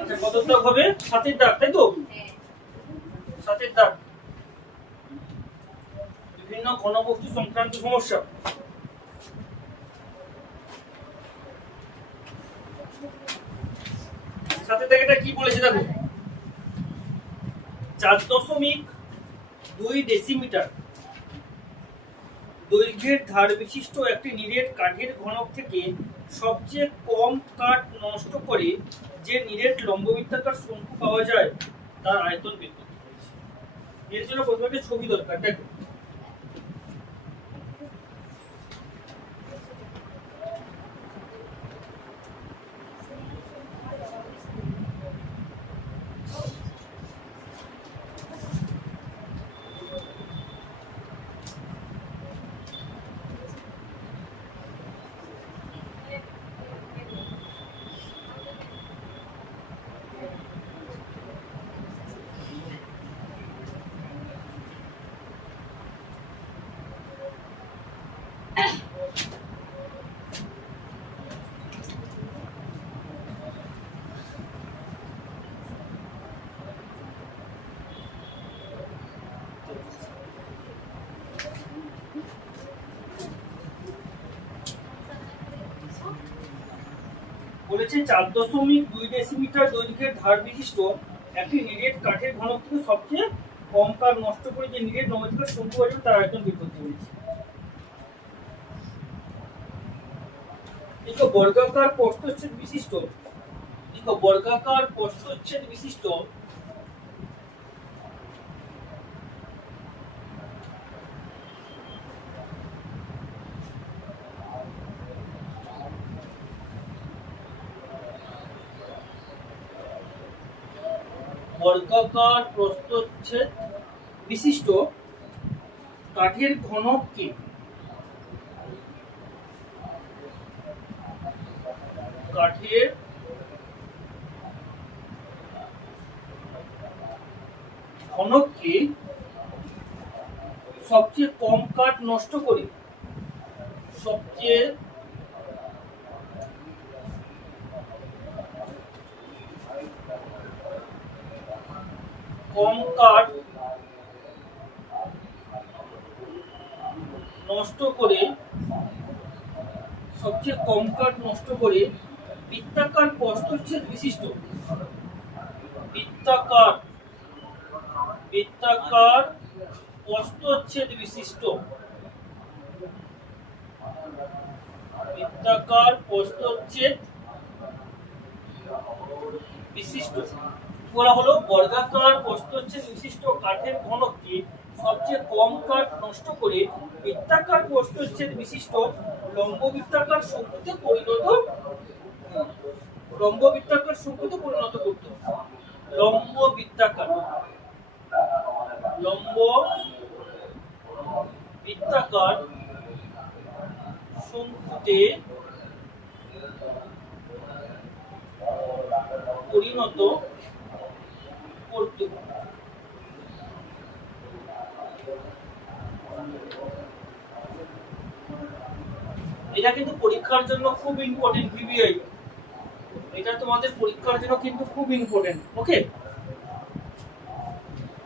আচ্ছা, কত দাগ হবে? 7 দাগ, তাই তো? 7 দাগ। বিভিন্ন ঘনবস্তু সংক্রান্ত সমস্যা। সাথে থেকে এটা কি বলেছে দেখো, 4.2 ডেসিমিটার দৈর্ঘ্যের ধার বিশিষ্ট একটি নিরেট কাঠের ঘনক থেকে সবচেয়ে কম কাঠ নষ্ট করে যে নিরেট লম্ববৃত্তাকার শঙ্কু পাওয়া যায় তার আয়তন বের করতে বলেছে। এর জন্য প্রথমে একটা ছবি দরকার। দেখো, বলেছে 4.2 ডেসিমিটার দৈর্ঘ্যের ধার বিশিষ্ট একটি নিরেট কাঠের ঘনক থেকে সবচেয়ে কম কাঠ নষ্ট করে যে নিরেট লম্ববৃত্তাকার শঙ্কু পাওয়া যায় তার আয়তন বের করতে বলেছে। দেখো, বর্গাকার প্রস্থচ্ছেদ বিশিষ্ট, দেখো বর্গাকার প্রস্থচ্ছেদ বিশিষ্ট বর্গাকার প্রস্থচ্ছেদ বিশিষ্ট কাঠের ঘনককে সবচেয়ে কম কাঠ নষ্ট করে বৃত্তাকার প্রস্থচ্ছেদ বিশিষ্ট বলা হলো বর্গাকার প্রস্থচ্ছেদ বিশিষ্ট কাঠের ঘনককে সবচেয়ে কম কাঠ নষ্ট করে বৃত্তাকার প্রস্থচ্ছেদ বিশিষ্ট লম্ববৃত্তাকার শঙ্কুতে পরিণত করতে হবে। লম্ববৃত্তাকার শঙ্কুতে পরিণত করতে হবে। এটা কিন্তু পরীক্ষার জন্য খুব ইম্পর্টেন্ট। ভিভিআই, এটা তোমাদের পরীক্ষার জন্য কিন্তু খুব ইম্পর্টেন্ট। ওকে,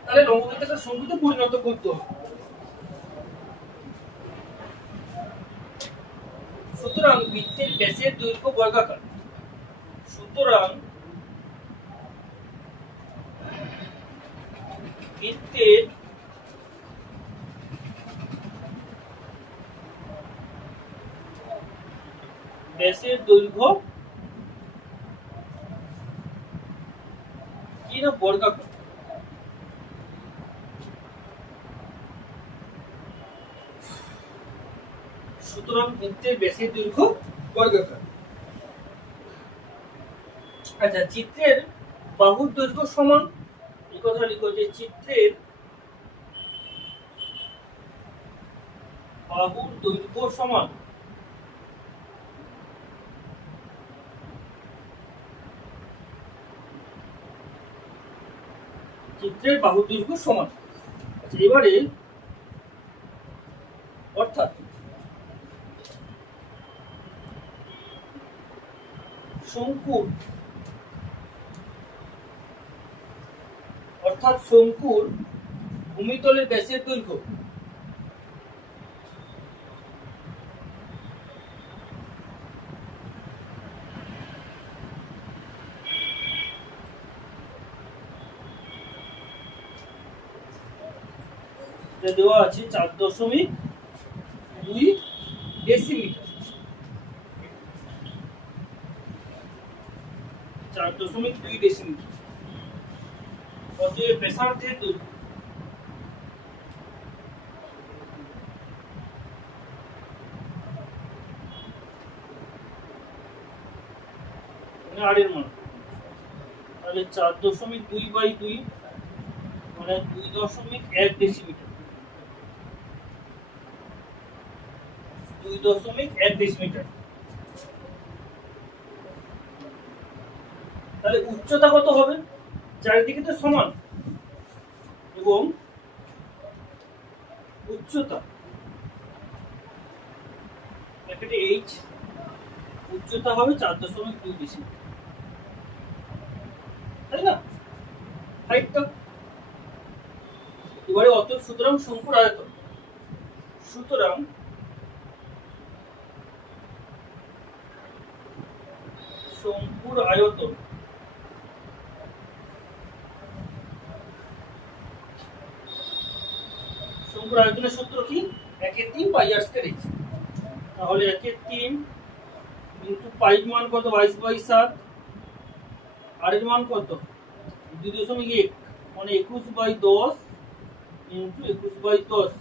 তাহলে লম্ববৃত্তাকার শঙ্কুতে পরিণত করতে হবে। সুতরাং বৃত্তের ব্যাসের দৈর্ঘ্য বর্গাকার। বৃত্তের ব্যাসের দৈর্ঘ্য কি না বর্গাকার। সুতরাং বৃত্তের ব্যাসের দৈর্ঘ্য বর্গাকার। আচ্ছা, চিত্রের বাহুর দৈর্ঘ্য সমান, এই কথা লিখো যে চিত্রের বাহুর দৈর্ঘ্য সমান আচ্ছা, এবারে অর্থাৎ শঙ্কুর অর্থাৎ শঙ্কুর ভূমিতলের ব্যাসের দৈর্ঘ্য দেওয়া আছে 4.2 ডেসিমিটার। 4.2 ডেসিমিটার। অতএব ব্যাসার্ধের দৈর্ঘ্য আর এর মান তাহলে 4.2/2 মানে 2.1 ডেসিমিটার। 2.1 ডেসিমিটার। তাহলে উচ্চতা কত হবে? চারিদিকে তো সমান, এবং উচ্চতা ব্র্যাকেটে h, উচ্চতা হবে 4.2 ডেসিমিটার, তাই না? হাইটটা এবারে অতএব সুতরাং শঙ্কুর আয়তন, সুতরাং শঙ্কুর আয়তন শঙ্কুর আয়তনের সূত্র কি? 1/3 পাই আর স্কয়ার h। তাহলে 1/3 ইনটু পাই মান কত? 22/7। আর এর মান কত? 2.1 মানে 21/10 ইনটু 21/10।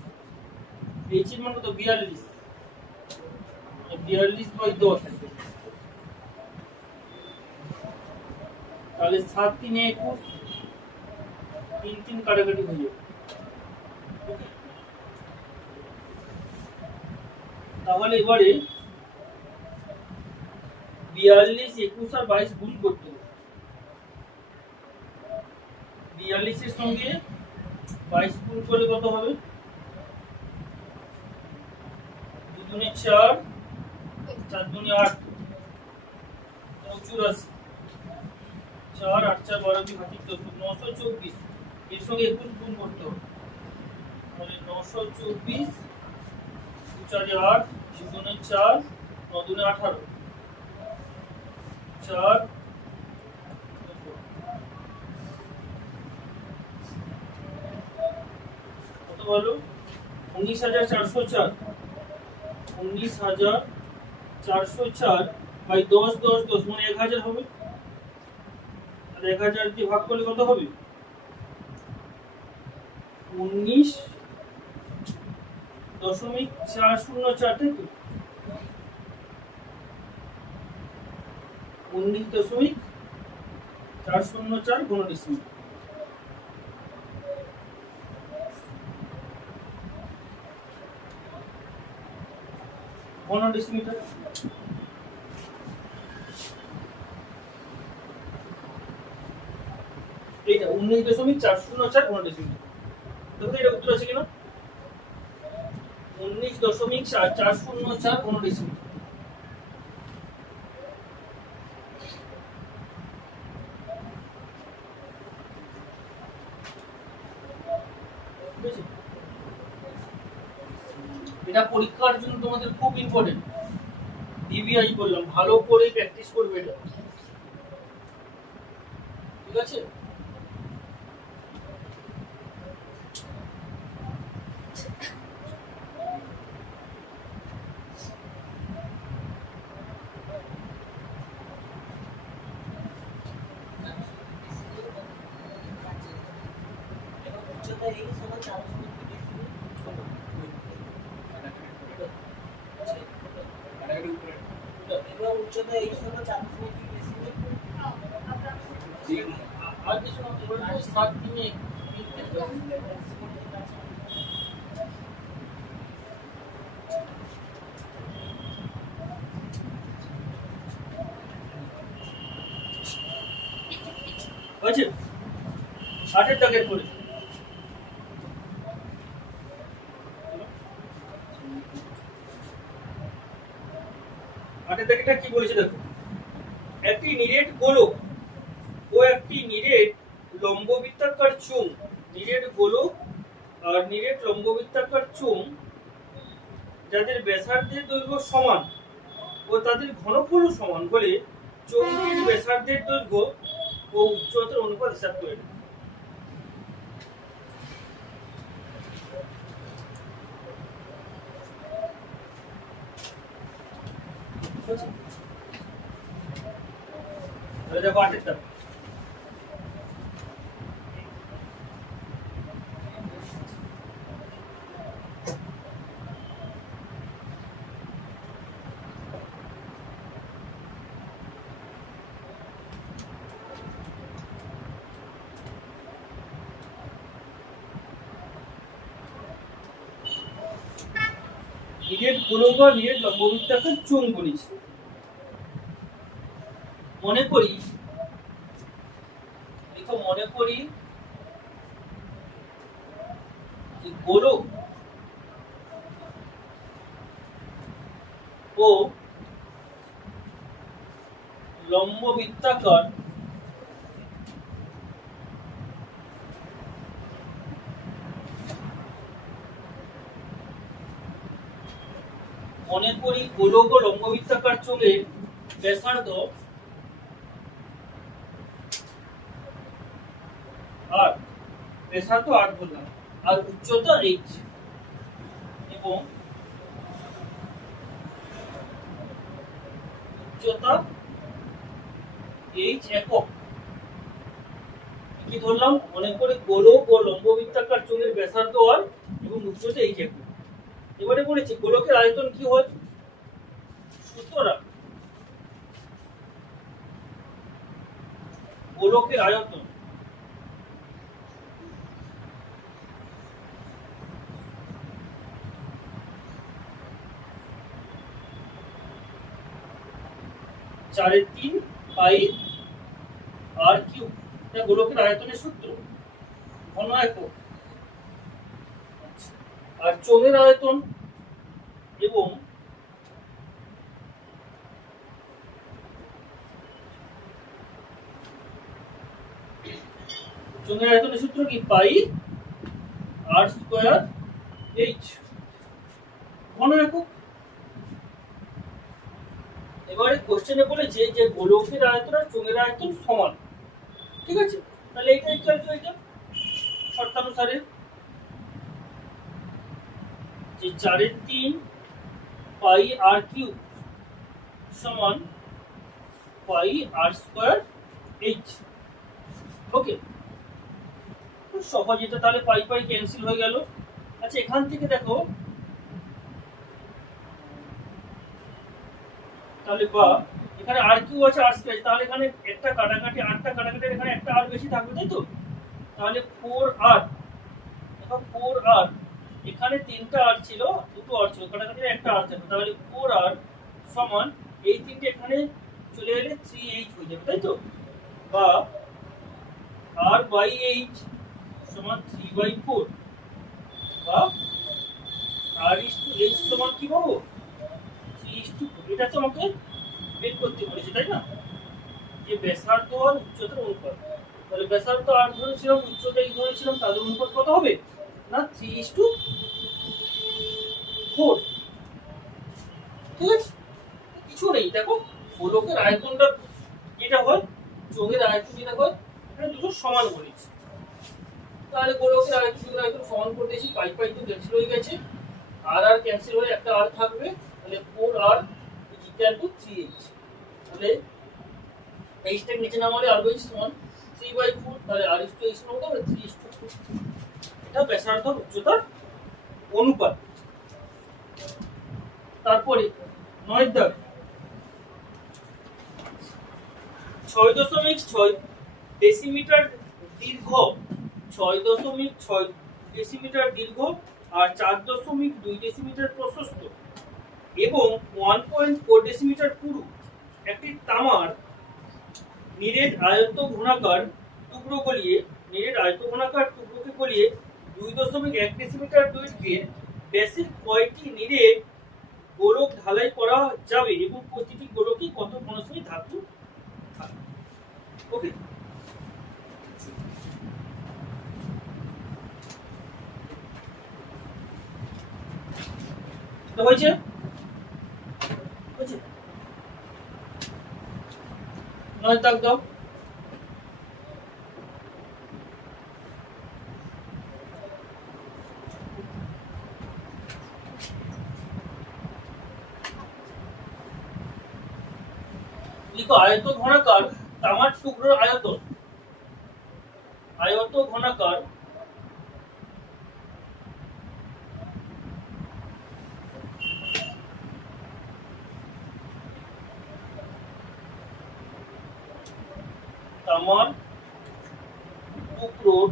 h এর মান কত? 42। 42/10। তাহলে 7 3 21, 3 3 কাটাকাটি হয়ে যাবে। তাহলে এবারে 42, 21 আর 22 গুণ করতে হবে। 42 এর সঙ্গে 22 গুণ করলে কত হবে? 2 দুনে 4, 4 দুনে 8, 84। 4 8 4 12 কি 924। এর সঙ্গে 21 গুণ করতে হবে। তাহলে 924, 2 4 8, 2 দুনে 4, 9 দুনে 18, 4 কত বলো? 19,404। 19,404 বাই 10 10 10 মানে 1000 হবে। আর 1000 দিয়ে ভাগ করলে কত হবে? 19.404, তাই তো? 19.404 ঘন ডেসিমিটার। ঘন ডেসিমিটার। এইটা 19.404 ঘন ডেসিমিটার। দেখো এটা উত্তর আছে কিনা? 19.404 ঘন ডেসিমিটার। এটা পরীক্ষার জন্য তোমাদের খুব ইম্পর্টেন্ট। ডিভিআই বললাম, ভালো করে প্র্যাকটিস করবে এটা, ঠিক আছে? আর কিছু না, 7 দিনে হয়েছে। 8 দাগের পরে আটের দাগেরটা কি বলেছে দেখো। একটি নিরেট গোলক ও একটি নিরেট লম্ববৃত্তাকার চোঙ, নিরেট গোলক আর নিরেট লম্ববৃত্তাকার চোঙ যাদের ব্যাসার্ধের দৈর্ঘ্য সমান ও তাদের ঘনফল সমান হলে চোঙটির ব্যাসার্ধের দৈর্ঘ্য ও উচ্চতার অনুপাত হিসাব করে নেয়। দেখো আটেরটা, নিরেট গোলক বা নিরেট লম্ববৃত্তাকার চোঙ বলেছি। মনে করি যে গোলক ও লম্ববৃত্তাকার চোঙের ব্যাসার্ধ আর বললাম আর উচ্চতা h এবং উচ্চতা h একক। কি ধরলাম? মনে করে গোলক ও লম্ববৃত্তাকার চোঙের ব্যাসার্ধ r এবং উচ্চতা h একক। এবারে বলেছি গোলকের আয়তন কি হয়, সুতরাং গোলকের আয়তন চারের তিন পাই আর কিউব, এটা গোলকের আয়তনের সূত্র, ঘন একক। আর চোঙের আয়তন এবং চোঙের আয়তনের সূত্র কি, পাই আর স্কয়ার এইচ, ঘন একক। এবারে কোশ্চেনে বলেছে যে গোলকের আয়তন আর চোঙের আয়তন সমান, ঠিক আছে? তাহলে এইটা ইকুয়াল টু এইটা শর্তানুসারে যে 4/3 পাই আর কিউব সমান পাই আর স্কয়ার এইচ। ওকে, খুব সহজ এটা, তাহলে পাই পাই ক্যান্সেল হয়ে গেল। আচ্ছা, এখান থেকে দেখো তাহলে বা এখানে আর কিউ আছে আর স্কয়ার, তাহলে এখানে একটা কাটাকাটি, আটটা কাটাকাটি, এখানে একটা আর বেশি থাকবে, তাই তো? তাহলে 4r, দেখো 4r, এখানে তিনটা আর ছিল, দুটো আর ছিল, কাটাকাটি একটা আর থাকবে, তাহলে 4r সমান এই তিনটে এখানে চলে এলে 3h হয়ে যাবে, তাই তো? বা r বাই h সমান 3/4, বা r is to h সমান কি পাবো, 3:4। এটা তো আমাকে বের করতে বলেছে, তাই না? যে ব্যাসার্ধ আর উচ্চতার অনুপাত, তাহলে ব্যাসার্ধ r ধরেছিলাম, উচ্চতা h ধরেছিলাম, তাদের অনুপাত কত হবে না 3:4। ঠিক আছে, কিছু নেই। দেখো গোলকের আয়তনটা যেটা হয়, চোঙের আয়তন যেটা হয়, এটা দুটো সমান বলেছি, তাহলে গোলকের আয়তন চোঙের আয়তন সমান করে দিয়েছি। পাই পাই তো ক্যান্সেল হয়ে গেছে, আর আর ক্যান্সেল হয়ে একটা আর থাকবে, তাহলে 4r ইকুয়াল টু 3h। তাহলে এইচটা নিচে নামালে আর h সমান 3/4, তাহলে r is to h সমান কত হবে 3:4। এটা ব্যাসার্ধ উচ্চতার অনুপাত। তারপরে 9 দাগ, 6.6 ডেসিমিটার দীর্ঘ, 6.6 ডেসিমিটার দীর্ঘ আর 4.2 ডেসিমিটার প্রশস্ত এবং 1.4 ডেসিমিটার পুরু একটি তামার নিরেট আয়তঘনাকার টুকরোকে গলিয়ে 2.1 ডেসিমিটার দৈর্ঘ্যের ব্যাসের কয়টি নিরেট গোলক ঢালাই করা যাবে এবং প্রতিটি গোলকে কত ঘনশ্রী ধাতু হয়েছে? নয় দাগ দাও। লিখো আয়ত ঘনাকার তামার টুকরোর আয়তন। আয়ত ঘনাকার তামার টুকরোর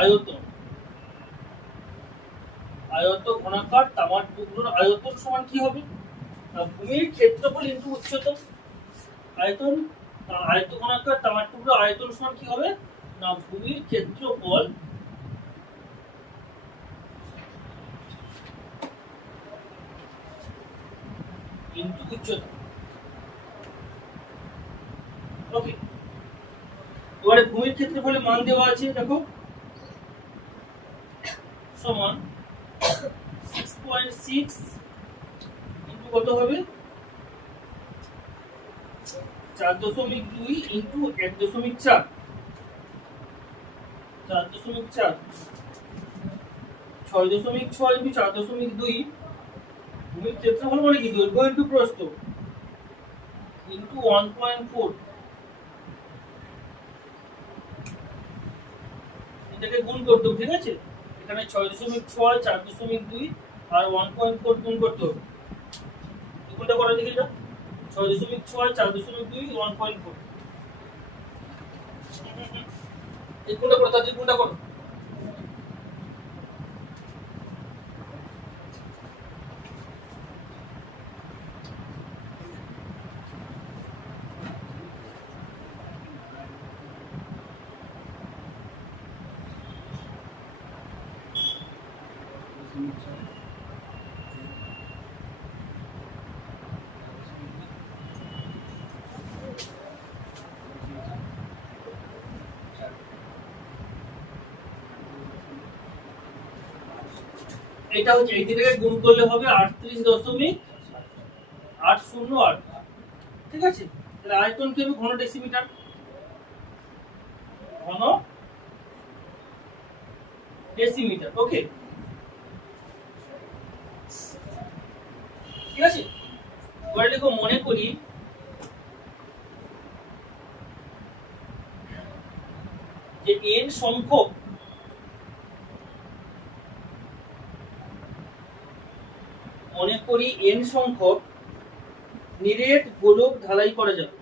আয়তন। আয়ত ঘনাকার তামার টুকরোর আয়তন সমান কি হবে? ভূমির ক্ষেত্রফল ইনটু উচ্চতা। আয়তন আয়ত ঘনাকার তামার টুকরোর আয়তন সমান কি হবে না ভূমির ক্ষেত্রফল ইনটু উচ্চতা। ওকে, এবারে ভূমির ক্ষেত্রফলের মান দেওয়া আছে, দেখো সমান 6.6 ইনটু কত হবে 4.2 ইনটু 1.4 4.4 6.6 ইনটু 4.2 ভূমির ক্ষেত্রফল মানে কি দৈর্ঘ্য ইনটু প্রস্থ ইনটু 1.4 এটাকে গুণ করতে হবে, ঠিক আছে? এখানে 6.6 4.2 আর 1.4 গুণ করতে হবে। গুণটা করে দেখি এটা 6.6 4.2 1.4 এই গুণটা করো, তাহলে গুণটা করো। এটা হচ্ছে এই দিকে গুণ করলে হবে 38.808, ঠিক আছে? তাহলে আয়তন কি হবে ঘন ডেসিমিটার, ঘন ডেসিমিটার। ওকে, ঠিক আছে? এবারে দেখো মনে করি যে n সংখ্যক নিরেট গোলক ঢালাই করা যাবে।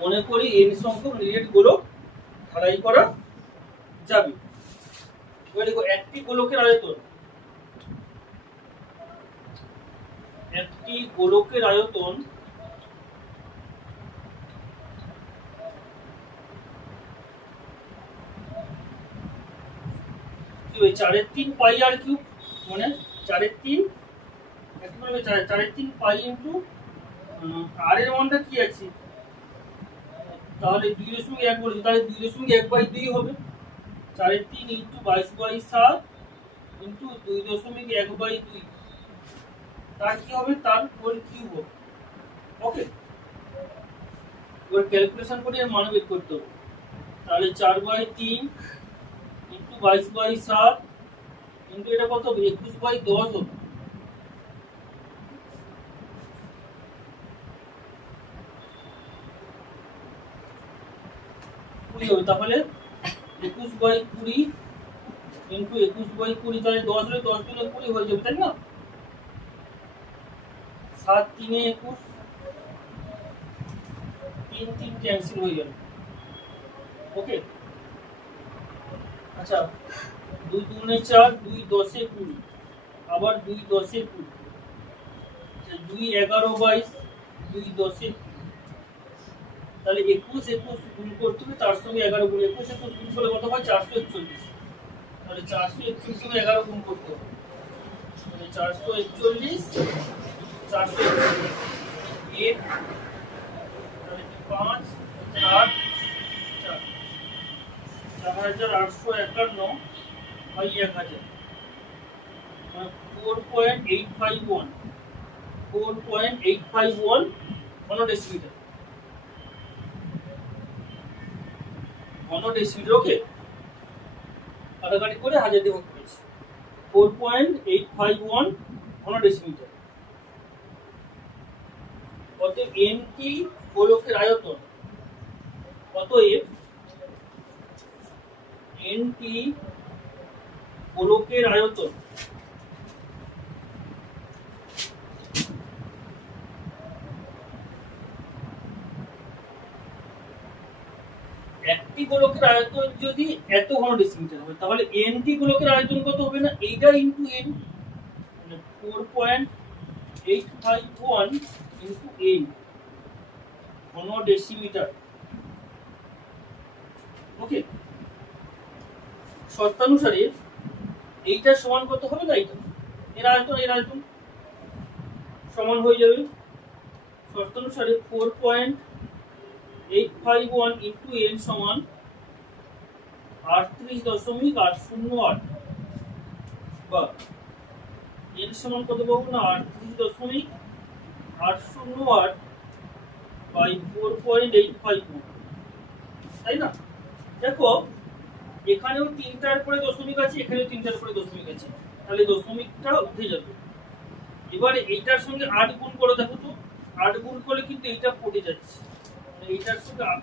মনে করি n সংখ্যক নিরেট গোলক ঢালাই করা যাবে। এবার দেখো একটি গোলকের আয়তন, কি হয় 4/3 পাই আর কিউব, মানে 4/3 একটু করে 4/3 পাই ইনটু আর এর মানটা কি আছে তাহলে 2.1 বলেছি, তাহলে 2.1/2 হবে 4/3 ইনটু 22/7 ইনটু 2.1/2 তার কি হবে তার হোল কিউব হবে। ওকে, এবার ক্যালকুলেশন করে এর মান বের করতে হবে। তাহলে 4/3 ইনটু 22/7 ইনটু এটা কত হবে 21/10 হবে। তাহলে 21/20 ইনটু 21/20 তাহলে 10 হলে 10 দিনে 20 হয়ে যাবে, তাই না? 7 3 21 3 3 ক্যান্সেল হয়ে গেল। ওকে, আচ্ছা 2 2 4 2 10 20 আবার 2 10 20 2 11 22 2 10 20 তাহলে 21 গুণ করতে হবে, তার সঙ্গে 11 গুণ, 21 গুণ করলে কত হয় 441। তাহলে 441 সঙ্গে 11 গুণ করতে হবে, তাহলে 441 441 8 তাহলে 5 8 4 4851 বাই 1000 4.851 4.851 ঘনডেসিমিটার ঘনডেসিমিটার। ওকে, কাটাকাটি করে 1000 দিয়ে ভাগ করেছি, 4.851 ঘনডেসিমিটার। অতএব n কি গোলকের আয়তন, অতএব n কি গোলকের আয়তন একটি গোলকের আয়তন যদি এত ঘনডেসিমিটার হয়, তাহলে n টি গোলকের আয়তন কত হবে না, এইটা ইনটু n, মানে 4.851 ইনটু n ঘনডেসিমিটার। ওকে, শর্তানুসারে এইটার সমান কত হবে না, এইটা এর আয়তন সমান হয়ে যাবে। শর্তানুসারে 4.851 ইনটু n সমান 38.808, বা n সমান কত পাবো না 38.808 বাই 4.851, তাই না? দেখো এখানেও 3টার পরে দশমিক আছে, এখানেও 3টার পরে দশমিক আছে, তাহলে দশমিকটা উঠে যাবে। এবারে এইটার সঙ্গে 8 গুণ করে দেখো তো, 8 গুণ করলে কিন্তু এইটা পড়ে যাচ্ছে, মানে এইটার সঙ্গে 8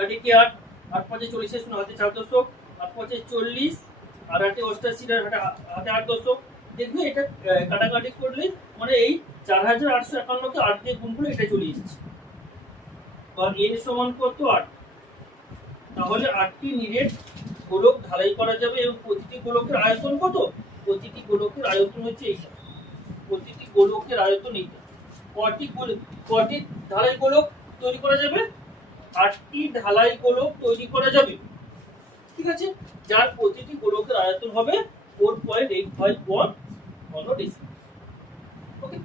8 কি 8 8 5 40 শূন্য হাতে 4 দশক, 8 5 40 আর 8 88 আর হাতে 8 দশক। দেখবে এটা কাটাকাটি করলে মানে এই 4851 কে 8 দিয়ে গুণ করে এটা চলে এসেছে, বা n সমান কত 8। তাহলে 8টি নিরেট গোলক ঢালাই করা যাবে, এবং প্রতিটি গোলকের আয়তন কত, প্রতিটি গোলকের আয়তন হচ্ছে এইটা, প্রতিটি গোলকের আয়তন এইটা। কটি ঢালাই গোলক তৈরি করা যাবে, 8টি ঢালাই গোলক তৈরি করা যাবে, ঠিক আছে, যার প্রতিটি গোলকের আয়তন হবে 4.851 ঘনডেসিমিটার। ওকে,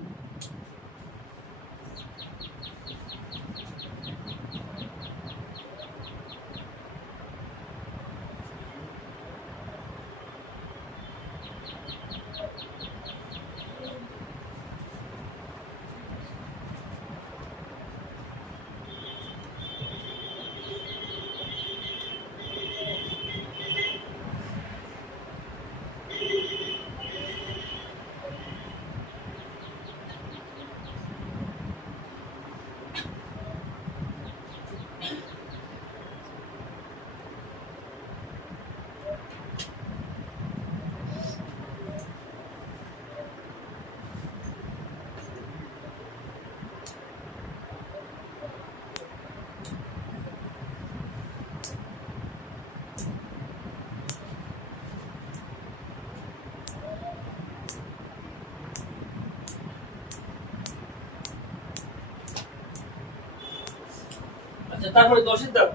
আচ্ছা তারপরে 10 দাগ,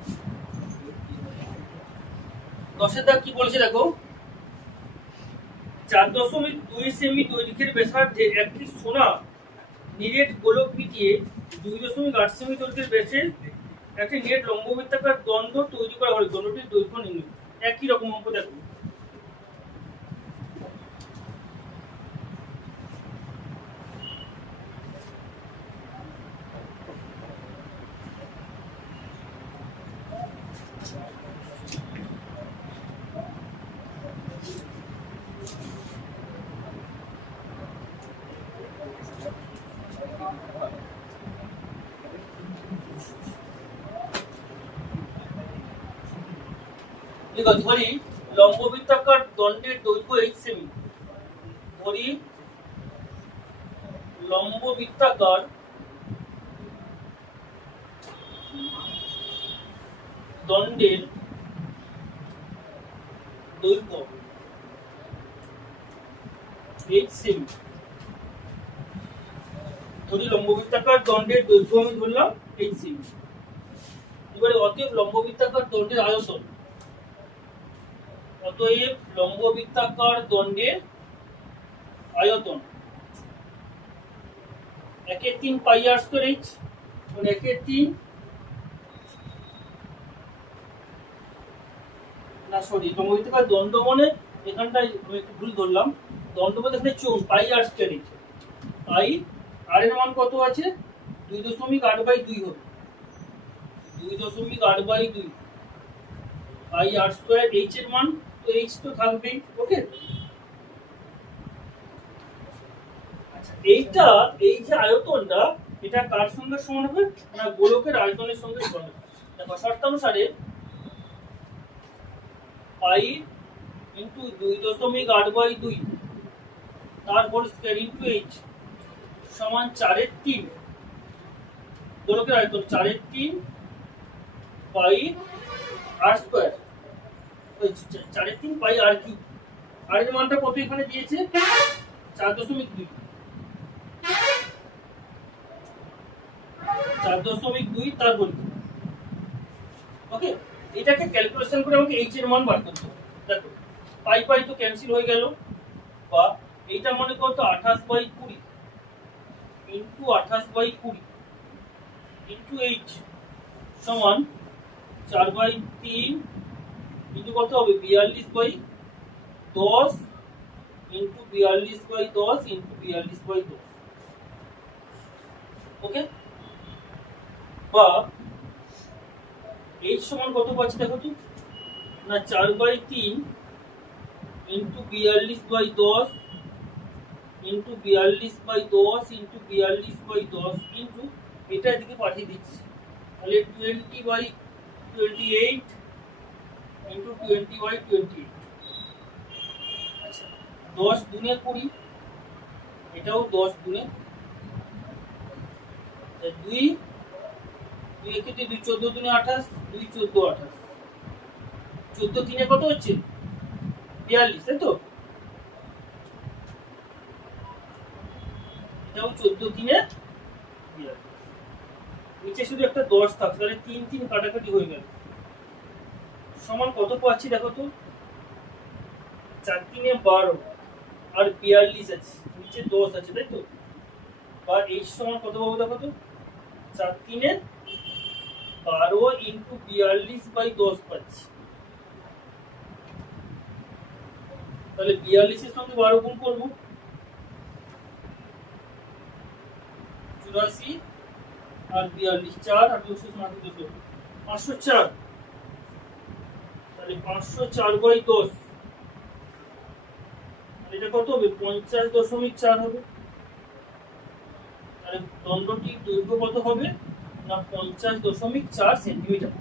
10 দাগ কি বলেছে দেখো, 4.2 সেমি দৈর্ঘ্যের ব্যাসার্ধে একটি সোনা নিরেট গোলক পিটিয়ে 2.8 সেমি দৈর্ঘ্যের ব্যাসের একটি নেট লম্ববৃত্তাকার দণ্ড তৈরি করা হলো, দণ্ডটির দৈর্ঘ্য নির্ণয়। একই রকম অঙ্ক দেখো, ধরি লম্ববৃত্তাকার দণ্ডের দৈর্ঘ্য 8 সেমি, ধরি লম্ববৃত্তাকার দণ্ডের দৈর্ঘ্য 8 সেমি, ধরি লম্ববৃত্তাকার দণ্ডের দৈর্ঘ্য আমি ধরলাম 8 সেমি। এবারে অতএব লম্ববৃত্তাকার দণ্ডের আয়তন, অতএব লম্ববৃত্তাকার দণ্ডের আয়তন 1/3 পাই আর স্কয়ার এইচ, মানে 1/3 না সরি লম্ববৃত্তাকার দণ্ড মানে এখানটায় আমি একটু ভুল ধরলাম, দণ্ড বলতে এখানে চোঙ পাই আর স্কয়ার এইচ, পাই আর এর মান কত আছে 2.8/2 হবে, 2.8/2 পাই আর স্কয়ার এইচ এর মান, তো এইচ তো থাকবেই। ওকে, আচ্ছা এইটা এই যে আয়তনটা এটা কার সঙ্গে সমান হবে না গোলকের আয়তনের সঙ্গে সমান হবে। দেখো শর্তানুসারে পাই ইনটু 2.8/2 তার হোল স্কয়ার ইনটু এইচ সমান 4/3, গোলকের আয়তন 4/3 পাই আর স্কয়ার, ওই 4/3 পাই আর কিউব, আর এর মানটা কত এখানে দিয়েছে 4.2, 4.2 তার হোল। ওকে, এটাকে ক্যালকুলেশন করে আমাকে এইচ এর মান বার করতে হবে। দেখো পাই পাই তো ক্যান্সেল হয়ে গেল, বা এইটা মনে করো 28/20 ইনটু 28/20 ইনটু এইচ সমান 4/3 ইনটু কত হবে 42/10 ইনটু 42/10 ইনটু 42/10। ওকে, বা এইচ সমান কত পাচ্ছি দেখো তো না 4/3 ইনটু 42/10 ইনটু 42/10 ইনটু 42/10 ইনটু এটা এদিকে পাঠিয়ে দিচ্ছি, তাহলে 20/28 ইনটু 20/28। আচ্ছা 10 দুনে 20, এটাও 10 দুনে 2, 2 একে 2 14 দুনে 28, 2 14 28, 14 তিনে কত হচ্ছে 42, তাই তো এটাও 14 তিনে 42, নিচে শুধু একটা 10 থাকছে, তাহলে 3 3 কাটাকাটি হয়ে গেল, সমান কত পাচ্ছি দেখো তো 4 3 12 আর 42 আছে, নিচে 10 আছে তাই তো, বা এইচ সমান কত পাবো দেখো তো 4 3 12 ইনটু 42/10 পাচ্ছি, তাহলে 42 এর সঙ্গে 12 গুণ করব 84 আর 42 4 আর 200 504, তাহলে 504/10 এটা কত হবে 50.4 হবে, তাহলে দণ্ডটির দৈর্ঘ্য কত হবে না 50.4 সেন্টিমিটার,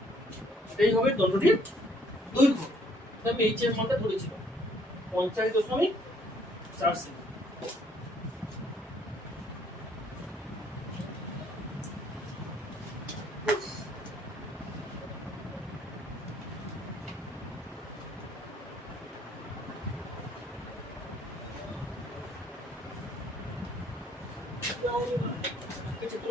এটাই হবে দণ্ডটির দৈর্ঘ্য। আমি এইচ এর মানটা ধরেছিলাম 50.4 সেন্টিমিটার। চিত্র